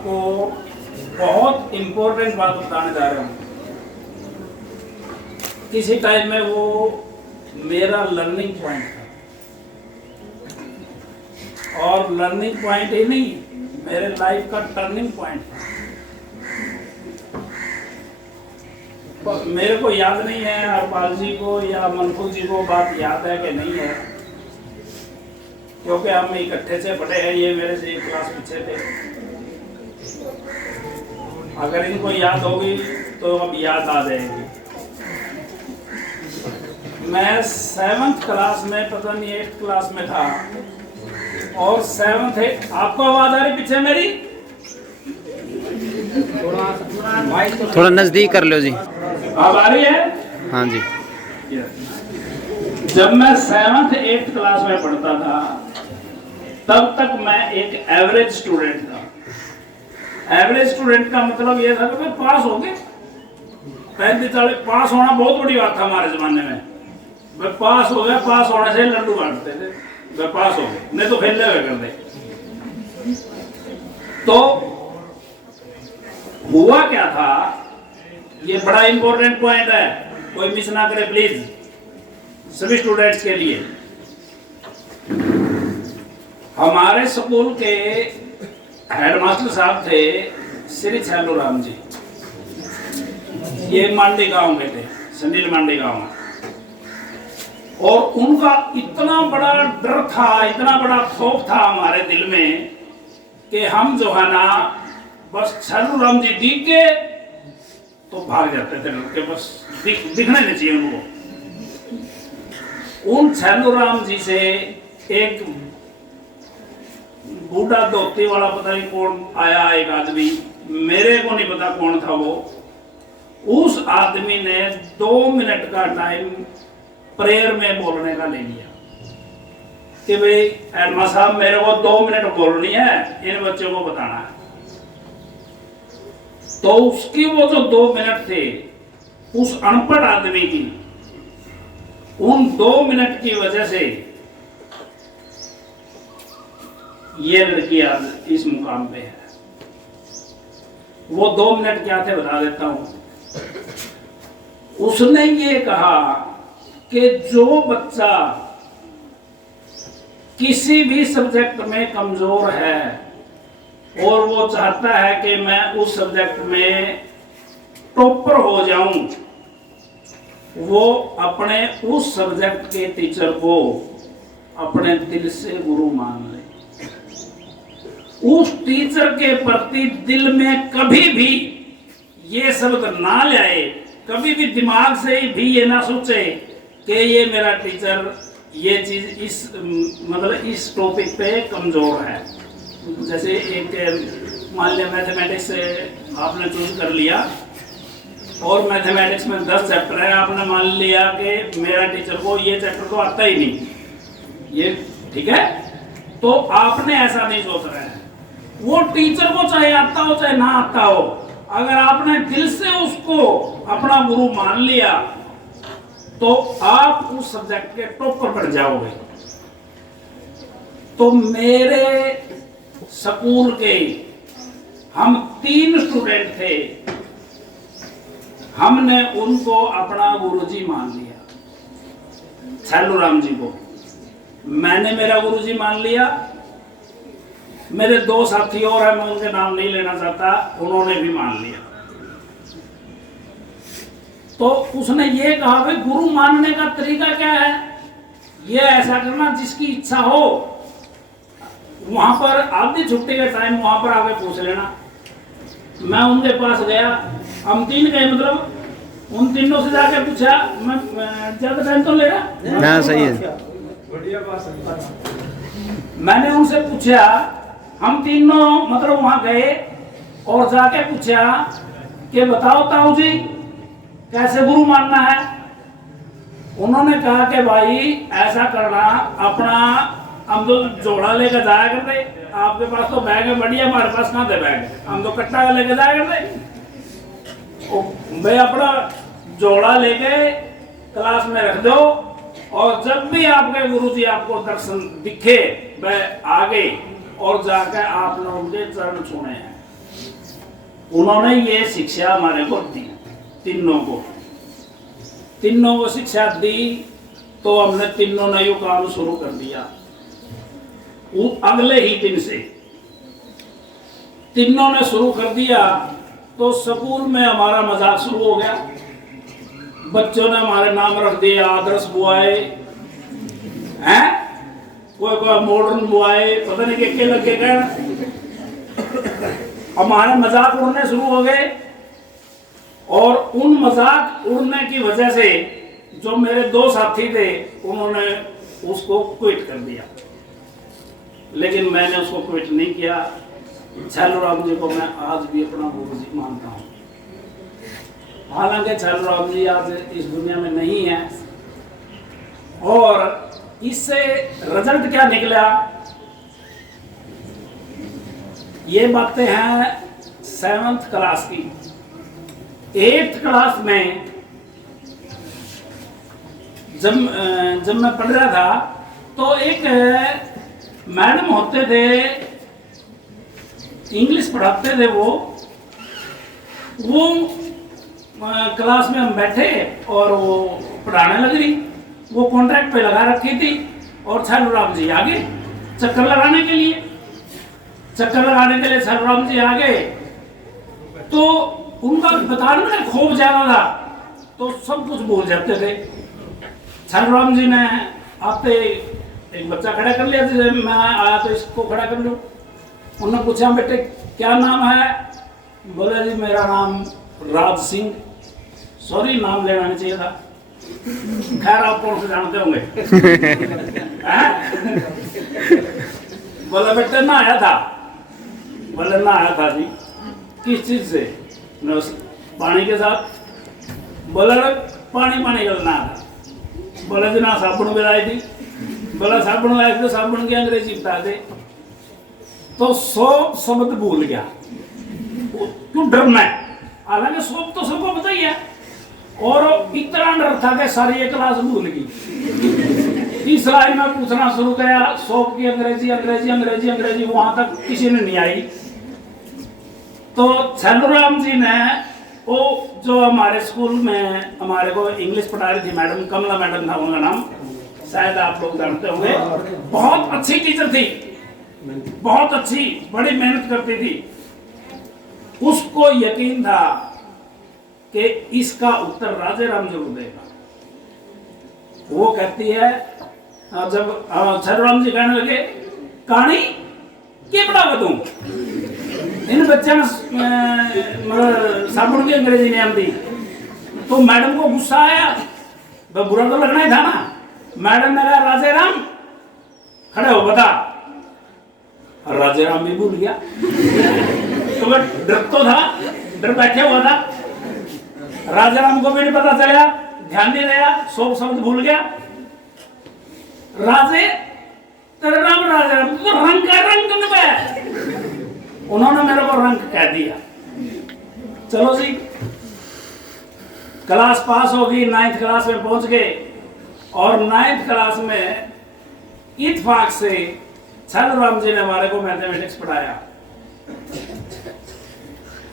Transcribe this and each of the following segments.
आपको बहुत इम्पोर्टेंट बात बताने जा रहा हूँ। किसी टाइम में वो मेरा लर्निंग पॉइंट था, और लर्निंग पॉइंट ही नहीं, मेरे लाइफ का टर्निंग पॉइंट था। मेरे को याद नहीं है हरपाल जी को या मनफूल जी को बात याद है कि नहीं है, क्योंकि हम इकट्ठे से पढ़े हैं, ये मेरे से एक क्लास पीछे थे। अगर इनको याद होगी तो अब याद आ जाएगी। मैं 7th क्लास में, पता नहीं 8th क्लास में था, और 7th है। आपको आवाज आ रही पीछे मेरी? थोड़ा नजदीक कर लो जी। अब आ रही है? हाँ जी। जब मैं 7th 8th क्लास में पढ़ता था, तब तक मैं एक एवरेज स्टूडेंट था। एवरेज स्टूडेंट का मतलब ये था कि मैं पास हो गए। 35-40 पास होना बहुत बड़ी बात था हमारे जमाने में। मैं पास हो गया, पास होने से लड्डू बांटते थे, मैं पास हो गया, नहीं तो फेल हुए कर दे। तो हुआ क्या था, ये बड़ा इंपॉर्टेंट पॉइंट है, कोई मिस ना करे प्लीज, सभी स्टूडेंट्स के लिए। हमारे स्कूल के हेडमास्टर साहब थे श्री छल्लू राम जी। ये मांडी गांव में थे, संडील मांडी गांव में। और उनका इतना बड़ा डर था, इतना बड़ा खौफ था हमारे दिल में कि हम जो है ना, बस छल्लू राम जी दिख के तो भाग जाते थे डर के, बस दिखने नहीं चाहिए उनको। उन छल्लू राम जी से एक बूढ़ा धोती वाला, पता नहीं कौन आया, एक आदमी, मेरे को नहीं पता कौन था वो। उस आदमी ने 2 मिनट का टाइम प्रेयर में बोलने का ले लिया कि भाई एडमा साहब मेरे को 2 मिनट बोलनी है, इन बच्चों को बताना है। तो उसकी वो जो 2 मिनट थे, उस अनपढ़ आदमी की, उन 2 मिनट की वजह से ये लड़की आज इस मुकाम पे है। वो 2 मिनट क्या थे बता देता हूं। उसने ये कहा कि जो बच्चा किसी भी सब्जेक्ट में कमजोर है और वो चाहता है कि मैं उस सब्जेक्ट में टॉपर हो जाऊं, वो अपने उस सब्जेक्ट के टीचर को अपने दिल से गुरु मान ले। उस टीचर के प्रति दिल में कभी भी ये शब्द ना लाए, कभी भी दिमाग से भी ये ना सोचे कि ये मेरा टीचर ये चीज इस मतलब इस टॉपिक पे कमजोर है। जैसे एक मान लिया मैथमेटिक्स से आपने चूज कर लिया, और मैथमेटिक्स में 10 चैप्टर है, आपने मान लिया कि मेरा टीचर को ये चैप्टर तो आता ही नहीं, ये ठीक है, तो आपने ऐसा नहीं सोच रहा है। वो टीचर को चाहे आता हो चाहे ना आता हो, अगर आपने दिल से उसको अपना गुरु मान लिया तो आप उस सब्जेक्ट के टॉपर बन जाओगे। तो मेरे स्कूल के हम 3 स्टूडेंट थे, हमने उनको अपना गुरुजी मान लिया, छल्लू राम जी को। मैंने मेरा गुरुजी मान लिया, मेरे 2 साथी और हैं, मैं उनके नाम नहीं लेना चाहता, उन्होंने भी मान लिया। तो उसने ये कहा भाई गुरु मानने का तरीका क्या है, ये ऐसा करना जिसकी इच्छा हो, वहां पर आधी छुट्टी के टाइम वहां पर आके पूछ लेना। मैं उनके पास गया, हम 3 गए, मतलब उन तीनों से जाके पूछा, मैं ज्यादा टाइम तो लेगा ना, सही है। मैंने उनसे पूछा, हम तीनों मतलब वहां गए और जाके पूछा कि बताओ ताऊ जी कैसे गुरु मानना है। उन्होंने कहा कि भाई ऐसा करना, अपना हम तो जोड़ा लेकर जाया करते, आपके पास तो बैग है बढ़िया, हमारे पास कहाँ थे बैग, हम तो कट्टा लेकर जाया करते। भाई अपना जोड़ा लेके क्लास में रख दो, और जब भी आपके गुरुजी आपको दर्शन दिखे, वह आगे और जाकर आप लोगों के चरण छूने हैं। उन्होंने ये शिक्षा हमारे को दी, तीनों को शिक्षा दी। तो हमने तीनों ने यो काम शुरू कर दिया। वो अगले ही दिन से तीनों ने शुरू कर दिया। तो स्कूल में हमारा मजाक शुरू हो गया। बच्चों ने हमारे नाम रख दिए आदर्श बॉय, हैं, कोई मॉडर्न बॉय, पता नहीं क्या लग गए। हमारे मजाक उड़ने शुरू हो गए और उन मजाक उड़ने की वजह से जो मेरे दो साथी थे उन्होंने उसको क्विट कर दिया। लेकिन मैंने उसको क्विट नहीं किया। छालूराम जी को मैं आज भी अपना गुरु जी मानता हूँ। हालांकि छालूराम जी आज इस दुनिया में नहीं है। और इससे रिजल्ट क्या निकला, ये बातें हैं 7th क्लास की। 8th क्लास में जब मैं पढ़ रहा था तो एक मैडम होते थे, इंग्लिश पढ़ाते थे। वो क्लास में हम बैठे और वो पढ़ाने लग रही। वो कॉन्ट्रैक्ट पे लगा रखी थी और छालूराम जी आगे चक्कर लगाने के लिए छालूराम जी आगे। तो उनका बताने में खूब ज्यादा था तो सब कुछ भूल जाते थे। छालूराम जी ने आते एक बच्चा खड़ा कर लिया, जैसे मैं आया तो इसको खड़ा कर लूं। उन्होंने पूछा बेटे क्या नाम है? बोले जी मेरा नाम राज सिंह। सॉरी नाम लेना नहीं चाहिए था। खैर आप कौन से जानते होंगे? बोला बेटे ना आया था। बोले ना आया था जी। किस चीज से? पानी के साथ। बोला पानी करना था। बोला जी ना साबुन मिलाई थी। बोला साबुन लाए थे, साबुन की अंग्रेजी बता दे। तो 100 शब्द भूल गया। क्यों डरना है? हालांकि सब तो सबको पता ही है। और इतना डर था कि सारी एक क्लास भूल गई। इस लाइन में पूछना शुरू किया, सोप की अंग्रेजी वहां तक किसी ने नहीं आई। तो छालूराम जी ने वो जो हमारे स्कूल में हमारे को इंग्लिश पढ़ा रही थी मैडम, कमला मैडम था उनका नाम, शायद आप लोग जानते होंगे। बहुत अच्छी टीचर थी, बहुत अच्छी, बड़ी मेहनत करती थी। उसको यकीन था कि इसका उत्तर राजेराम जरूर देगा। वो कहती है, जब छालूराम जी कहने लगे कहानी क्या पढ़ा दूं, इन बच्चे ने साबुन की अंग्रेजी नहीं आती। तो मैडम को गुस्सा आया, बुरा तो लगना ही था ना। मैडम ने कहा राजेराम खड़े हो बता। राजेराम भी भूल गया। तो वह डर तो था, डर बैठे हुआ था। राजेराम को भी नहीं पता चला, ध्यान नहीं दिया, 100 शब्द भूल गया। राजे तेरा नाम राजेराम, तो रंग का रंग तुमने पाया। उन्होंने मेरे को रंग कह दिया। चलो जी क्लास पास होगी, 9th क्लास में पहुंच गए। और 9th क्लास में इत्तेफाक से छालूराम जी ने हमारे को मैथमेटिक्स पढ़ाया।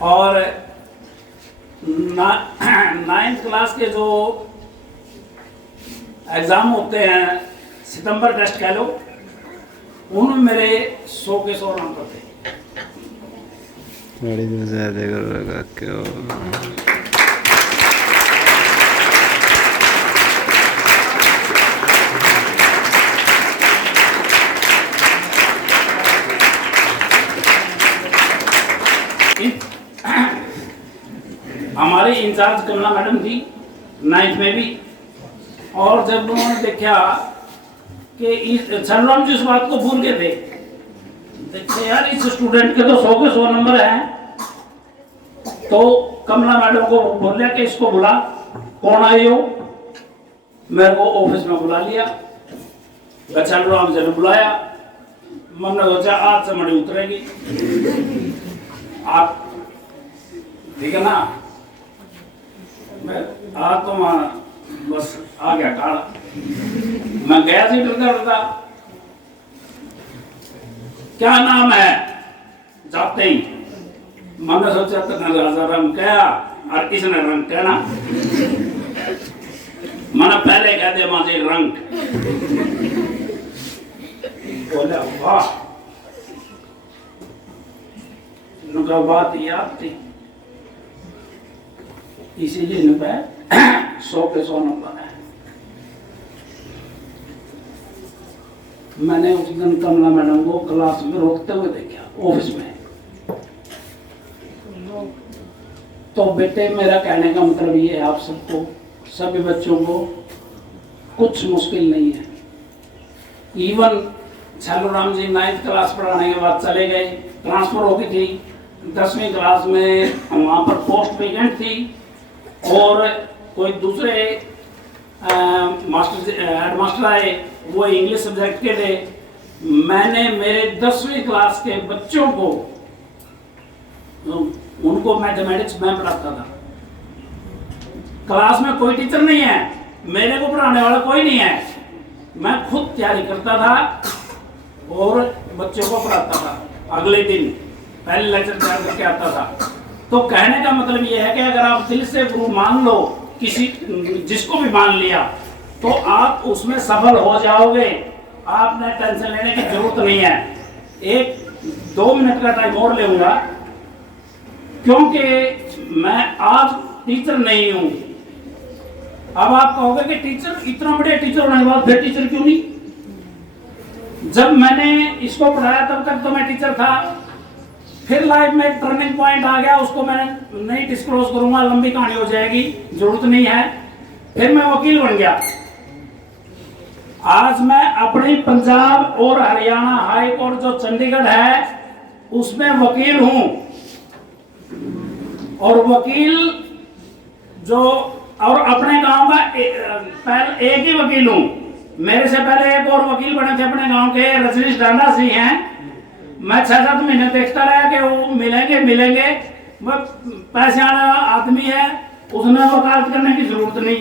और 9th क्लास के जो एग्जाम होते हैं, सितंबर टेस्ट कह लो, उनमें मेरे 100 के 100 नंबर थे। बड़ी ज़्यादा करोगा क्यों? हमारे इंचार्ज कमला मैडम थी 9th में भी। और जब उन्होंने देखा कि छालूराम जी उस बात को भूल गए थे, देखते यार इस स्टूडेंट के तो 100 के 100 नंबर हैं। तो कमला मैडम को बोल कि इसको बुला, कौन आई हो? मेरे को ऑफिस में बुला लिया। छालूराम जी ने बुलाया। मैंने सोचा आज चमड़ी उतरेगी, आप ठीक है ना। मैं आ तो बस आ गया काला। मैं गया जी डरता, क्या नाम है? जाते ही मैंने सोचा तो राजा रंग कहा और इसने रंग कहना, मैंने पहले कह दिया मुझे रंग। बोले वाह, उनका बात याद थी, इसीलिए इनका 100 पे 100 नंबर है। मैंने उस दिन कमला मैडम को क्लास में रोकते हुए देखा ऑफिस में। तो बेटे मेरा कहने का मतलब ये है आप सबको, सभी बच्चों को कुछ मुश्किल नहीं है। इवन छालूराम जी 9th क्लास पढ़ाने के बाद चले गए, ट्रांसफर हो गई थी। 10वीं क्लास में वहाँ पर पोस्ट वेकेंट थी और कोई दूसरे हेडमास्टर आए, वो इंग्लिश सब्जेक्ट के थे। मैंने मेरे 10वीं क्लास के बच्चों को, उनको मैथमेटिक्स में पढ़ाता था। क्लास में कोई टीचर नहीं है, मेरे को पढ़ाने वाला कोई नहीं है, मैं खुद तैयारी करता था और बच्चों को पढ़ाता था। अगले दिन पहले लेक्चर तैयार करके आता था। तो कहने का मतलब ये है कि अगर आप दिल से गुरु मान लो, किसी जिसको भी मान लिया, तो आप उसमें सफल हो जाओगे। आपने टेंशन लेने की जरूरत नहीं है। 1-2 मिनट का टाइम और लूंगा, क्योंकि मैं आज टीचर नहीं हूं। अब आप कहोगे कि टीचर, इतना बड़े टीचर होने के बाद फिर टीचर क्यों नहीं? जब मैंने इसको पढ़ाया तब तक तो मैं टीचर था। फिर लाइफ में एक टर्निंग पॉइंट आ गया, उसको मैंने नहीं डिस्क्लोज करूंगा, लंबी कहानी हो जाएगी, जरूरत नहीं है। फिर मैं वकील बन गया। आज मैं अपनी पंजाब और हरियाणा हाई कोर्ट जो चंडीगढ़ है उसमें वकील हूं। और वकील जो, और अपने गांव का एक ही वकील हूं। मेरे से पहले एक और वकील बने थे अपने गांव के, रजनीश डांडा सिंह हैं। मैं 6-7 महीने देखता रहा कि वो मिलेंगे। वह पैसे वाला आदमी है, उसने वकालत करने की जरूरत नहीं।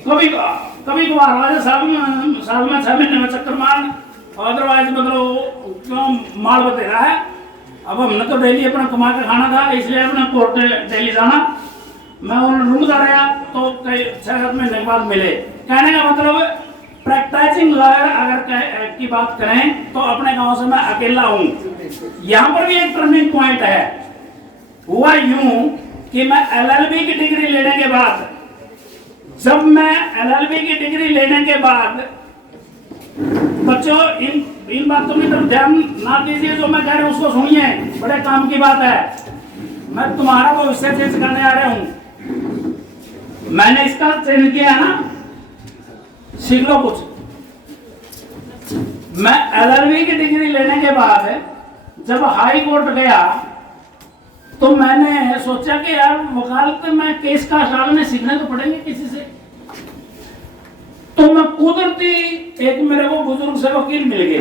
कभी कभार साल में 6 महीने में चक्कर मार, अदरवाइज मतलब क्यों माल बतेरा है। अब हमने तो डेली अपना कमा के खाना था, इसलिए अपना कोर्ट डेली जाना। मैं उन्हें ढूंढता रहा तो कई 6-7 महीने के बाद मिले। कहने का मतलब प्रैक्टिसिंग लॉयर अगर की बात करें तो अपने गांव से मैं अकेला हूं। यहां पर भी एक टर्निंग पॉइंट है। हुआ यूं कि मैं LLB की डिग्री लेने के बाद, जब मैं LLB की डिग्री लेने के बाद, बच्चों इन बातों की तरफ ध्यान ना दीजिए, जो मैं कह रहा हूं उसको सुनिए, बड़े काम की बात है। मैं तुम्हारा भविष्य चेंज करने आ रहा हूं। मैंने इसका चयन किया ना, सीख लो कुछ। मैं LLB की डिग्री लेने के बाद जब हाई कोर्ट गया तो मैंने सोचा कि यार वकालत में केस का डालने सीखने तो पड़ेंगे किसी से। तो मैं कुदरती एक मेरे को बुजुर्ग से वकील मिल गए।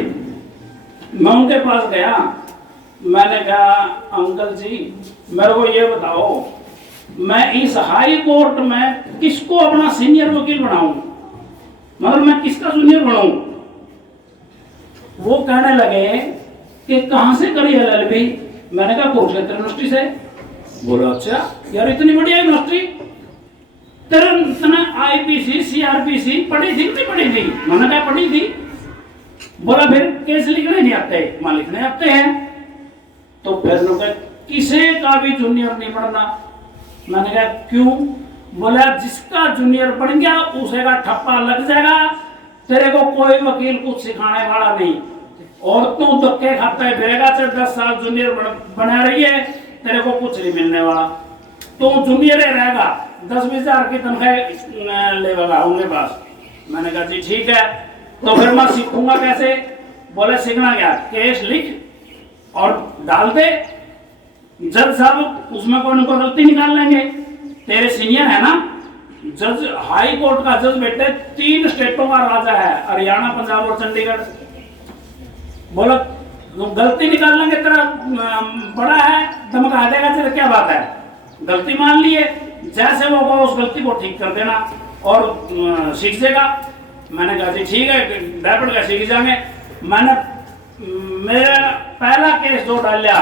मैं उनके पास गया, मैंने कहा अंकल जी मेरे को ये बताओ, मैं इस हाई कोर्ट में किसको अपना सीनियर वकील बनाऊं, मतलब मैं किसका जूनियर बनाऊं? वो कहने लगे कि कहां से करी LLB? मैंने कहा कुरुक्षेत्र यूनिवर्सिटी से। बोला अच्छा यार, इतनी बढ़िया यूनिवर्सिटी, तेरे IPC CRPC पढ़ी थी नहीं पढ़ी थी? मैंने कहा पढ़ी थी। बोला फिर केस लिखने नहीं आते? मैं लिखने आते हैं। तो फिर लोग किसी का भी जूनियर नहीं पढ़ना। मैंने कहा क्यों? बोला जिसका जूनियर बन गया उसे का ठप्पा लग जाएगा, तेरे को कोई वकील कुछ सिखाने वाला नहीं, और तू धक्के खाता फिरेगा। 10 साल जूनियर बना रही है, तेरे को कुछ नहीं मिलने वाला, तू जूनियर रहेगा, 10-20 हजार की तनख्वाह लेगा उनके पास। मैंने कहा जी ठीक है, तो फिर मैं सीखूंगा कैसे? बोले सीखना क्या, केस लिख और डाल दे, जज साहब उसमें कोई न कोई गलती निकाल लेंगे। तेरे सीनियर है ना जज, हाई कोर्ट का जज बेटे 3 स्टेटों का राजा है, हरियाणा, पंजाब और चंडीगढ़। बोला गलती निकाल लेंगे, तेरा बड़ा है, धमका देगा, तेरा क्या बात है, गलती मान लिए, जैसे वो होगा उस गलती को ठीक कर देना और सीख जाएगा। मैंने कहा जी ठीक है, डैपट का सीख जाएंगे। मैंने मेरा पहला केस जो डाल लिया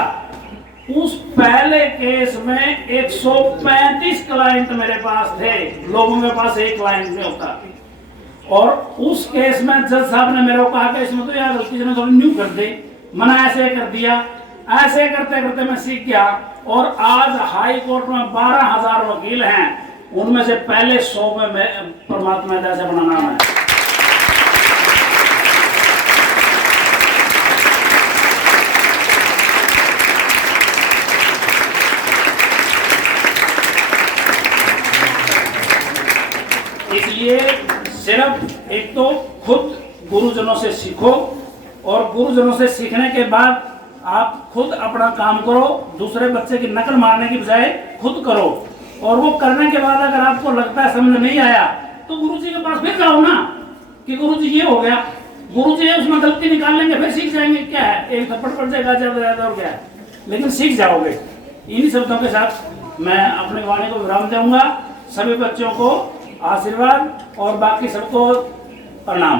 उस पहले केस में 135 क्लाइंट मेरे पास थे, लोगों के पास एक क्लाइंट नहीं होता। और उस केस में जज साहब ने मेरे को कहा कि इसमें तो यार गलती से थोड़ी न्यू कर दे, मना ऐसे कर दिया। ऐसे करते करते मैं सीख गया और आज हाई कोर्ट में 12,000 वकील हैं, उनमें से पहले 100 में मैं परमात्मा जैसे बनाना है। इसलिए सिर्फ एक तो खुद गुरुजनों से सीखो और गुरुजनों से सीखने के बाद आप खुद अपना काम करो, दूसरे बच्चे की नकल मारने की बजाय खुद करो। और वो करने के बाद अगर आपको लगता है समझ नहीं आया तो गुरुजी के पास फिर जाओ ना कि गुरुजी ये हो गया, गुरुजी उसमें गलती निकाल लेंगे, फिर सीख जाएंगे। क्या है, एक थप्पड़ पड़ जाएगा ज्यादा और क्या है, लेकिन सीख जाओगे। इन्हीं शब्दों के साथ मैं अपनी वाणी को विराम दूंगा। सभी बच्चों को आशीर्वाद और बाकी सबको प्रणाम।